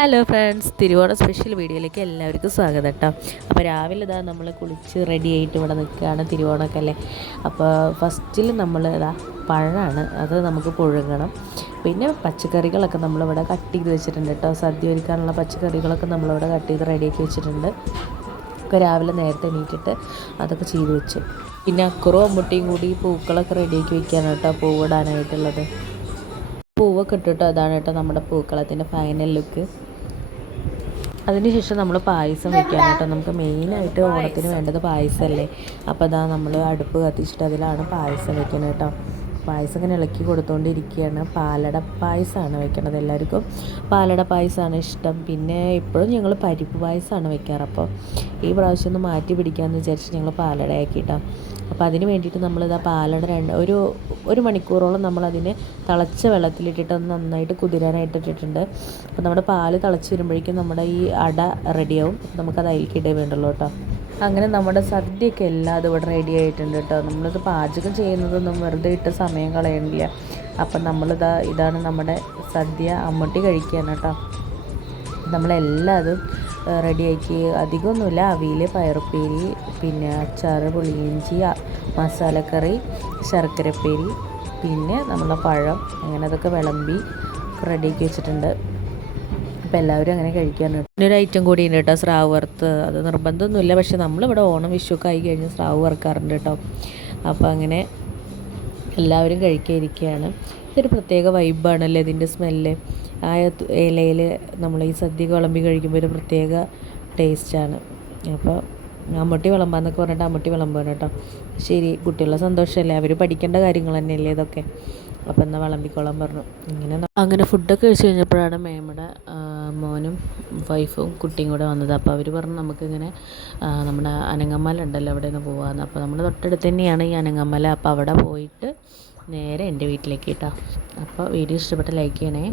Hello friends, തിരുവോണ special വീഡിയോയിലേക്ക് എല്ലാവർക്കും സ്വാഗതം കേട്ടോ. അപ്പോൾ രാവിലെ ഇതാ നമ്മൾ കുളിച്ച് റെഡി ആയിട്ട് ഇവിടെ നിൽക്കുകയാണ്. തിരുവോണമൊക്കെ അല്ലേ. അപ്പോൾ ഫസ്റ്റിൽ നമ്മൾ ഇതാ പഴമാണ്, അത് നമുക്ക് പുഴുങ്ങണം. പിന്നെ പച്ചക്കറികളൊക്കെ നമ്മളിവിടെ കട്ട് ചെയ്ത് വെച്ചിട്ടുണ്ട് കേട്ടോ. സദ്യ ഒരുക്കാനുള്ള പച്ചക്കറികളൊക്കെ നമ്മളിവിടെ കട്ട് ചെയ്ത് റെഡിയാക്കി വെച്ചിട്ടുണ്ട്. ഒക്കെ രാവിലെ നേരത്തെ എണീറ്റിട്ട് അതൊക്കെ ചെയ്ത് വെച്ചു. പിന്നെ അക്കുറവും അമ്മുട്ടിയും കൂടി പൂക്കളൊക്കെ റെഡിയാക്കി വെക്കാനാണ് കേട്ടോ പൂവിടാനായിട്ടുള്ളത്. പൂവൊക്കെ ഇട്ടിട്ട് അതാണ് കേട്ടോ നമ്മുടെ പൂക്കളത്തിൻ്റെ ഫൈനൽ ലുക്ക്. അതിനുശേഷം നമ്മൾ പായസം വെക്കാൻ കേട്ടോ. നമുക്ക് മെയിനായിട്ട് ഓണത്തിന് വേണ്ടത് പായസമല്ലേ. അപ്പോൾ അതാ നമ്മൾ അടുപ്പ് കത്തിച്ചിട്ട് അതിലാണ് പായസം വെക്കുന്നത് കേട്ടോ. പായസം ഇങ്ങനെ ഇളക്കി കൊടുത്തുകൊണ്ടിരിക്കുകയാണ്. പാലട പായസമാണ് വെക്കണത്. എല്ലാവർക്കും പാലട പായസമാണ് ഇഷ്ടം. പിന്നെ ഇപ്പോഴും ഞങ്ങൾ പരിപ്പ് പായസമാണ് വെക്കാറ്. അപ്പോൾ ഈ പ്രാവശ്യം ഒന്ന് മാറ്റി പിടിക്കാമെന്ന് വിചാരിച്ച് ഞങ്ങൾ പാലടയാക്കിയിട്ടാണ്. അപ്പോൾ അതിന് വേണ്ടിയിട്ട് നമ്മളിതാ പാലട ഒരു മണിക്കൂറോളം നമ്മളതിനെ തിളച്ച വെള്ളത്തിലിട്ടിട്ട് അത് നന്നായിട്ട് കുതിരാനായിട്ട് ഇട്ടിട്ടുണ്ട്. അപ്പോൾ നമ്മുടെ പാല് തിളച്ച് വരുമ്പോഴേക്കും നമ്മുടെ ഈ അട റെഡിയാവും. നമുക്കത് അതിലേക്ക് ഇടേ വേണ്ടുള്ളൂ കേട്ടോ. അങ്ങനെ നമ്മുടെ സദ്യയൊക്കെ എല്ലാം അത് ഇവിടെ റെഡി ആയിട്ടുണ്ട് കേട്ടോ. നമ്മളിത് പാചകം ചെയ്യുന്നതൊന്നും വെറുതെ ഇട്ട് സമയം കളയണില്ല. അപ്പം ഇതാണ് നമ്മുടെ സദ്യ. അമ്മൂട്ടി കഴിക്കുകയാണ് കേട്ടോ. നമ്മളെല്ലാം അതും റെഡിയാക്കി. അധികമൊന്നുമില്ല. അവിയൽ, പയറുപ്പേരി, പിന്നെ അച്ചാറ്, പുളിയിഞ്ചി, മസാലക്കറി, ശർക്കരപ്പേരി, പിന്നെ നമ്മളെ പഴം, അങ്ങനെ അതൊക്കെ വിളമ്പി റെഡിയാക്കി വെച്ചിട്ടുണ്ട്. അപ്പോൾ എല്ലാവരും അങ്ങനെ കഴിക്കാണ്. പിന്നെ ഒരു ഐറ്റം കൂടി ഉണ്ട് കേട്ടോ, സ്രാവ് വറുത്ത്. അത് നിർബന്ധമൊന്നുമില്ല, പക്ഷെ നമ്മളിവിടെ ഓണം വിഷുവൊക്കെ ആയി കഴിഞ്ഞ് സ്രാവ് വറുക്കാറുണ്ട് കേട്ടോ. അപ്പോൾ അങ്ങനെ എല്ലാവരും കഴിക്കാതിരിക്കുകയാണ്. ഇതൊരു പ്രത്യേക വൈബാണല്ലോ ഇതിൻ്റെ സ്മെല്ല്. ആ ഇലയിൽ നമ്മൾ ഈ സദ്യ വിളമ്പി കഴിക്കുമ്പോൾ ഒരു പ്രത്യേക ടേസ്റ്റാണ്. അപ്പോൾ അമ്മൂട്ടി വിളമ്പാന്നൊക്കെ പറഞ്ഞിട്ട് അമ്മൂട്ടി വിളമ്പാണ് കേട്ടോ. ശരി, കുട്ടികളുടെ സന്തോഷമല്ലേ, അവർ പഠിക്കേണ്ട കാര്യങ്ങൾ തന്നെയല്ലേ ഇതൊക്കെ. അപ്പോൾ എന്നാൽ വിളമ്പിക്കോളാൻ പറഞ്ഞു. അങ്ങനെ ഫുഡൊക്കെ കഴിച്ച് കഴിഞ്ഞപ്പോഴാണ് മേമ്മയുടെ മോനും വൈഫും കുട്ടിയും കൂടെ വന്നത്. അപ്പോൾ അവർ പറഞ്ഞു നമുക്കിങ്ങനെ നമ്മുടെ അനങ്ങമല ഉണ്ടല്ലോ, അവിടെ നിന്ന് പോകാമെന്ന്. അപ്പോൾ നമ്മൾ തൊട്ടടുത്ത് തന്നെയാണ് ഈ അനങ്ങമല. അപ്പോൾ അവിടെ പോയിട്ട് നേരെ എൻ്റെ വീട്ടിലേക്ക് കേട്ടോ. അപ്പോൾ വീഡിയോ ഇഷ്ടപ്പെട്ട ലൈക്ക് ചെയ്യണേ.